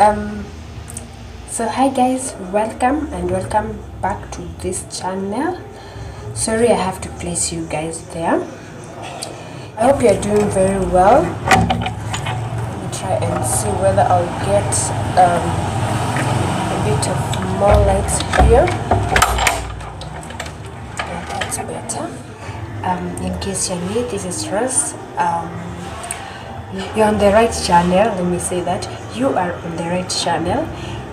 um so hi guys, welcome back to this channel. Sorry I have to place you guys there. I hope you're doing very well. Let me try and see whether I'll get a bit of more light here. Yeah, that's better. In case you're new, this is Rose. You're on the right channel. Let me say that you are on the right channel,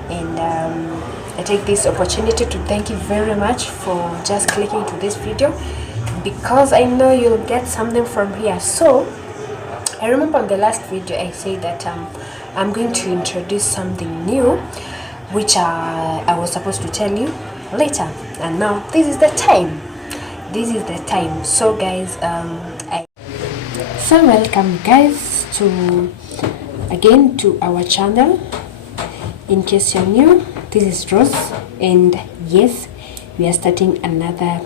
and I take this opportunity to thank you very much for just clicking to this video, because I know you'll get something from here. So I remember on the last video I said that I'm going to introduce something new, which I was supposed to tell you later, and now this is the time. So guys, so welcome guys again to our channel. In case you're new, this is Rose, and yes, we are starting another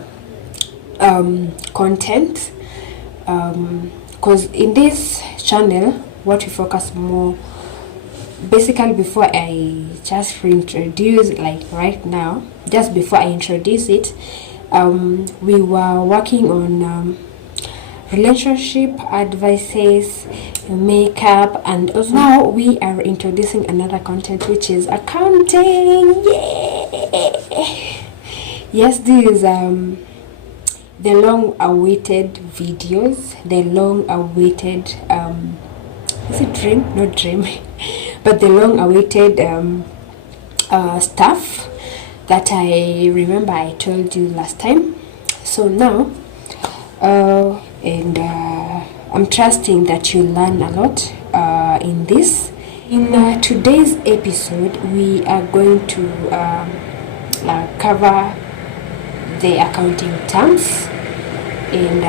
content, because in this channel what we focus more, basically, before I just reintroduce, like right now, just before I introduce it, we were working on relationship advices, makeup, and also now we are introducing another content, which is accounting. Yes, this is the long-awaited videos, the long-awaited is it dream? Not dream, but the long-awaited stuff that I remember I told you last time. So now I'm trusting that you learn a lot in this. In today's episode, we are going to cover the accounting terms, and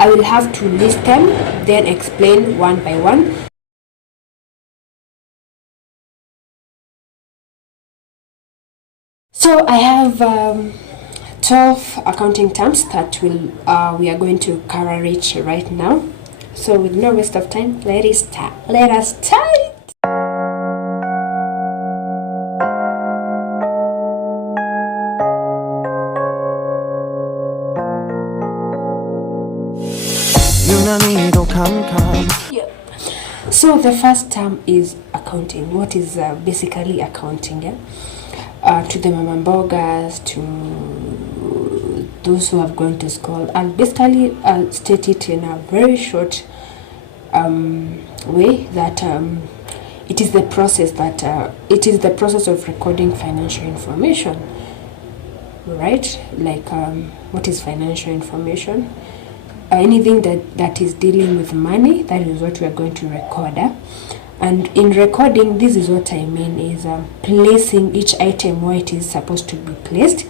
I will have to list them, then explain one by one. So I have 12 accounting terms that we are going to cover it right now. So with no waste of time, let us start. Yeah. So the first term is accounting. What is basically accounting? Yeah? To the mamambogas, to those who have gone to school, I'll basically state it in a very short way that it is the process of recording financial information, right? Like what is financial information? Anything that is dealing with money, that is what we are going to record. And in recording, this is what I mean is placing each item where it is supposed to be placed,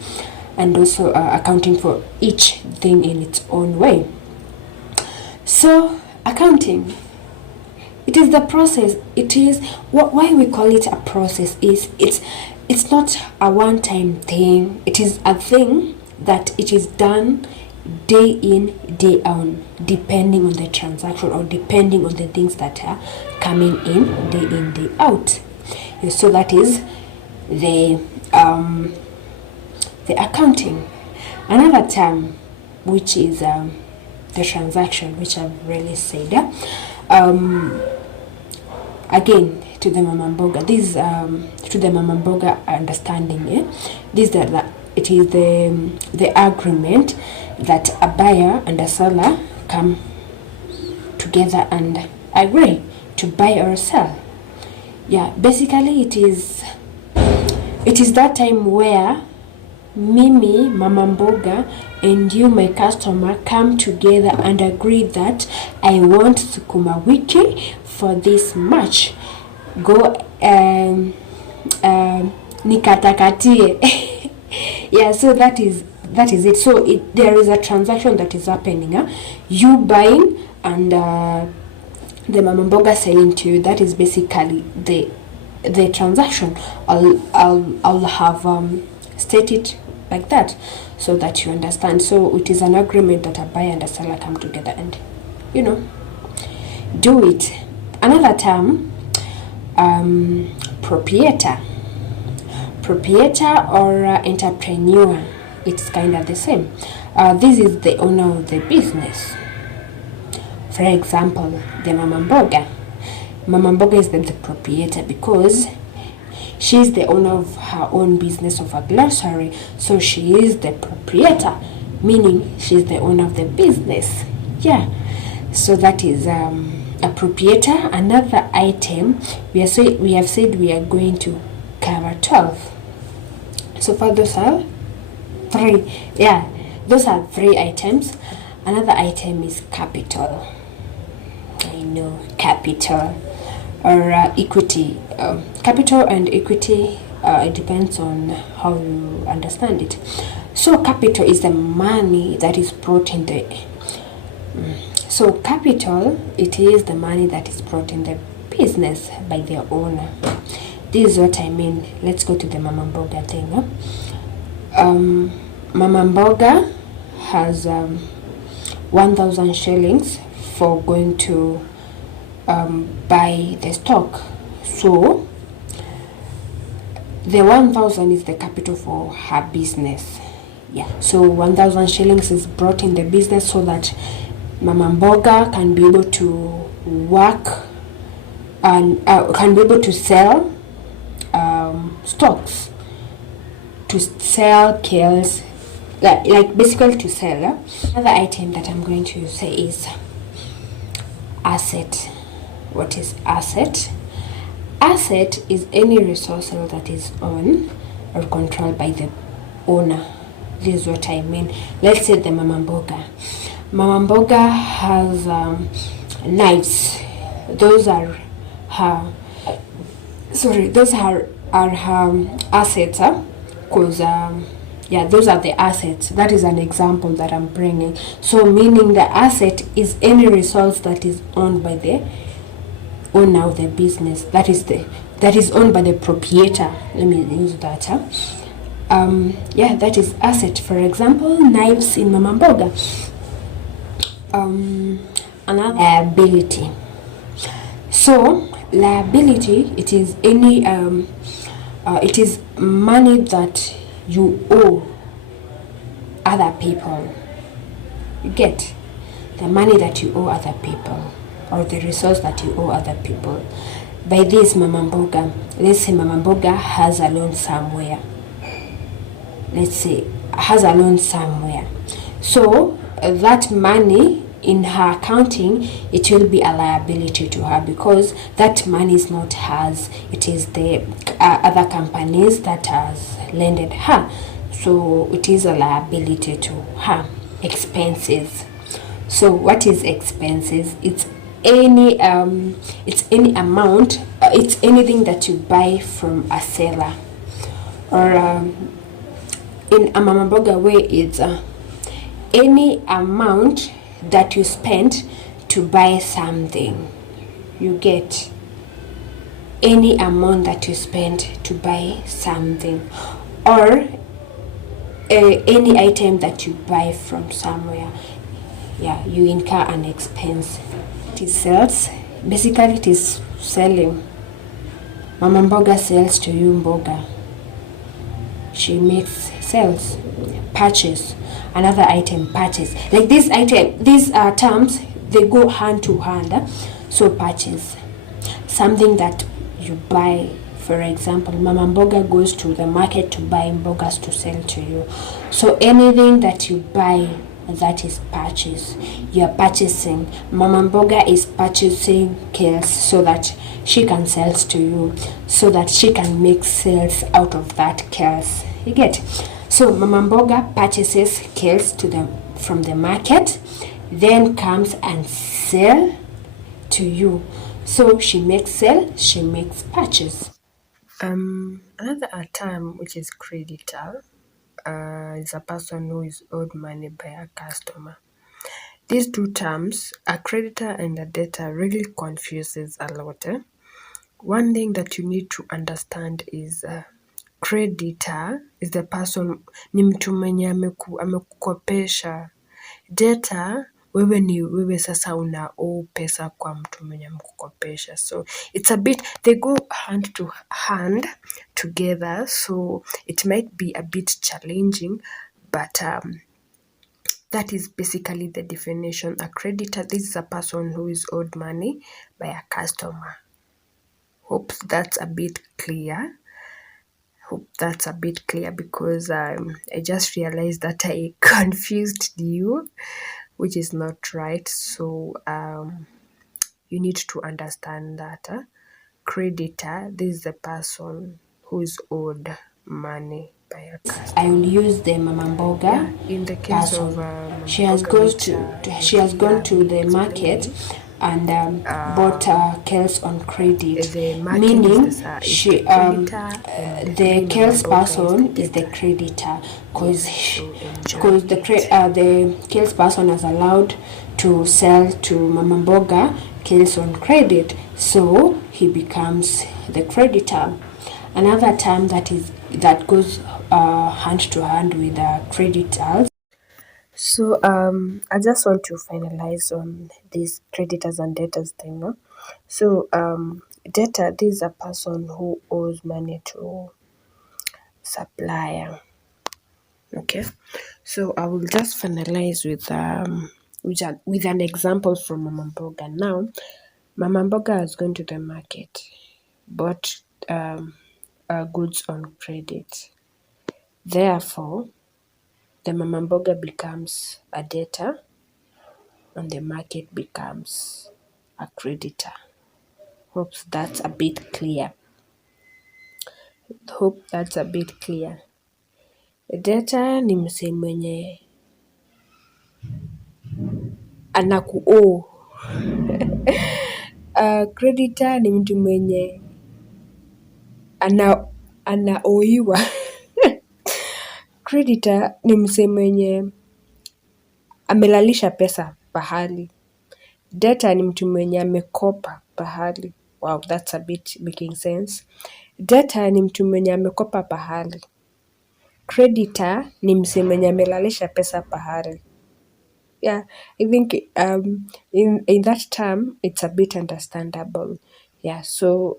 and also accounting for each thing in its own way. So accounting, it is the process. It is why we call it a process is it's not a one-time thing. It is a thing that it is done day in, day out, depending on the transaction or depending on the things that are coming in, day out. So that is the accounting. Another term, which is the transaction, which I've really said. Again, to the mamamboga, this to the mamamboga understanding. This that it is the agreement that a buyer and a seller come together and agree to buy or sell. Yeah, basically it is that time where Mimi, mamamboga, and you, my customer, come together and agree that I want sukuma wiki for this much. Go nikatakatie. Yeah, so that is it. So there is a transaction that is happening. You buying and the mamamboga selling to you. That is basically the transaction. I'll have stated like that so that you understand. So it is an agreement that a buyer and a seller come together and do it. Another term Proprietor. Proprietor or entrepreneur, it's kind of the same. This is the owner of the business. For example, the mama mboga. Mama mboga is the proprietor because she's the owner of her own business of a grocery. So she is the proprietor, meaning she's the owner of the business. Yeah. So that is a proprietor. Another item, we have said we are going to cover 12. So far those are 3. Yeah, those are 3 items. Another item is capital. I know, capital or equity. Capital and equity, it depends on how you understand it. So capital is the money that is brought in the so capital, it is the money that is brought in the business by their owner. This is what I mean. Let's go to the mama mboga thing. Mama mboga has 1,000 shillings for going to buy the stock. So the 1,000 is the capital for her business. Yeah. So 1,000 shillings is brought in the business so that mama mboga can be able to work and can be able to sell stocks, to sell kills, like basically to sell. Another item that I'm going to say is asset. What is asset? Asset is any resource that is owned or controlled by the owner. This is what I mean. Let's say the mama mboga. Mama mboga has knives. Those are her. Sorry, those are her assets. Because yeah, those are the assets. That is an example that I'm bringing. So meaning the asset is any resource that is owned by the owner of the business. That is owned by the proprietor. Let me use that. Yeah, that is asset. For example, knives in mama mboga. Another liability. So liability, it is any it is money that you owe other people. You get the money that you owe other people, or the resource that you owe other people. By this mama mboga, let's say mama mboga has a loan somewhere. Let's say has a loan somewhere. So that money in her accounting, it will be a liability to her because that money is not hers. It is the other companies that has lended her. So it is a liability to her. Expenses. So what is expenses? It's any amount. It's anything that you buy from a seller, or in a mama mboga way, it's any amount that you spent to buy something. You get any amount that you spent to buy something, or any item that you buy from somewhere. Yeah, you incur an expense. It is sales. Basically, it is selling. Mama mboga sells to you mboga. She makes sales. Purchase. Another item, purchase. Like this item, these terms, they go hand to hand. So purchase, something that you buy. For example, mama mboga goes to the market to buy mbogas to sell to you. So anything that you buy, that is purchase. You are purchasing. Mama mboga is purchasing kills so that she can sell to you, so that she can make sales out of that kills. You get? So mama mboga purchases kills from the market, then comes and sell to you. So she makes sell, she makes purchase. Another term which is creditor is a person who is owed money by a customer. These two terms, a creditor and a debtor, really confuses a lot. One thing that you need to understand is creditor is the person, ni mtu mwenye amekukopesha. Debtor wewe sasa una owe pesa kwa mtu mwenye mkukopesha. So it's a bit, they go hand to hand together, so it might be a bit challenging, but that is basically the definition. A creditor, this is a person who is owed money by a customer. Hope that's a bit clear. Because I just realized that I confused you, which is not right. So you need to understand that creditor, this is the person who is owed money by a customer. I will use the Mama Mboga in the case person. Of she has gone to the market and bought Kales on credit, meaning she the Kales person is the creditor, because the Kales person is allowed to sell to Mama Mboga Kales on credit, so he becomes the creditor. Another term that goes hand to hand with creditors. So I just want to finalize on these creditors and debtors thing. No? So debtor, this is a person who owes money to supplier. Okay, so I will just finalize with an example from Mama Mboga. Now, Mama Mboga has gone to the market, bought goods on credit. Therefore, the Mama Mboga becomes a debtor and the market becomes a creditor. Hope that's a bit clear. Debtor ni msee mwenye anaku-owe. Creditor ni mtu mwenye anaoiwa. Creditor ni msee mwenye amelalisha pesa pahali. Debtor ni mtu mwenye amekopa pahali. Wow, that's a bit making sense. Debtor ni mtu mwenye amekopa pahali. Creditor ni msee mwenye amelalisha pesa pahali. Yeah, I think in that term it's a bit understandable. Yeah, so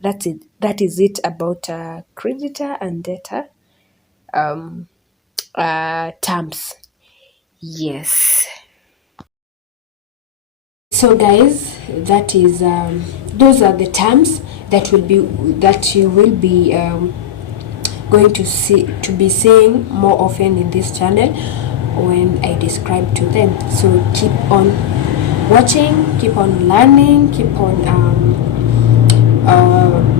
that is it about creditor and debtor terms. Yes. So guys, that is those are the terms that you will be going to be seeing more often in this channel when I describe to them. So keep on watching, keep on learning, keep on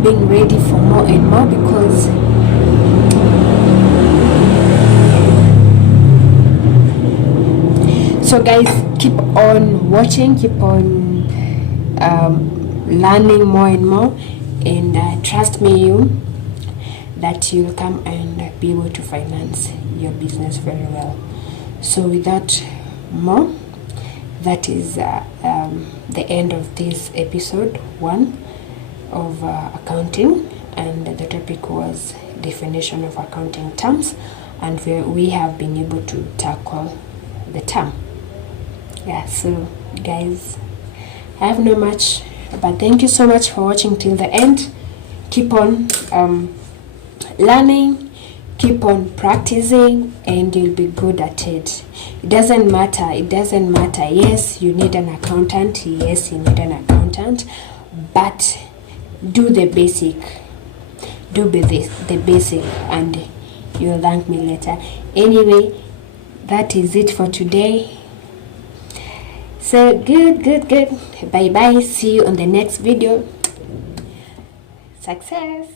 being ready for more and more, because so guys, keep on watching, keep on learning more and more, and trust me that you'll come and be able to finance your business very well. So without more, that is the end of this episode 1 of accounting, and the topic was definition of accounting terms, and we have been able to tackle the term. Yeah, so guys, I have no much, but thank you so much for watching till the end. Keep on learning, keep on practicing, and you'll be good at it. It doesn't matter. Yes, you need an accountant. But do the basic. The basic, and you'll thank me later. Anyway, that is it for today. So good. Bye. See you on the next video. Success.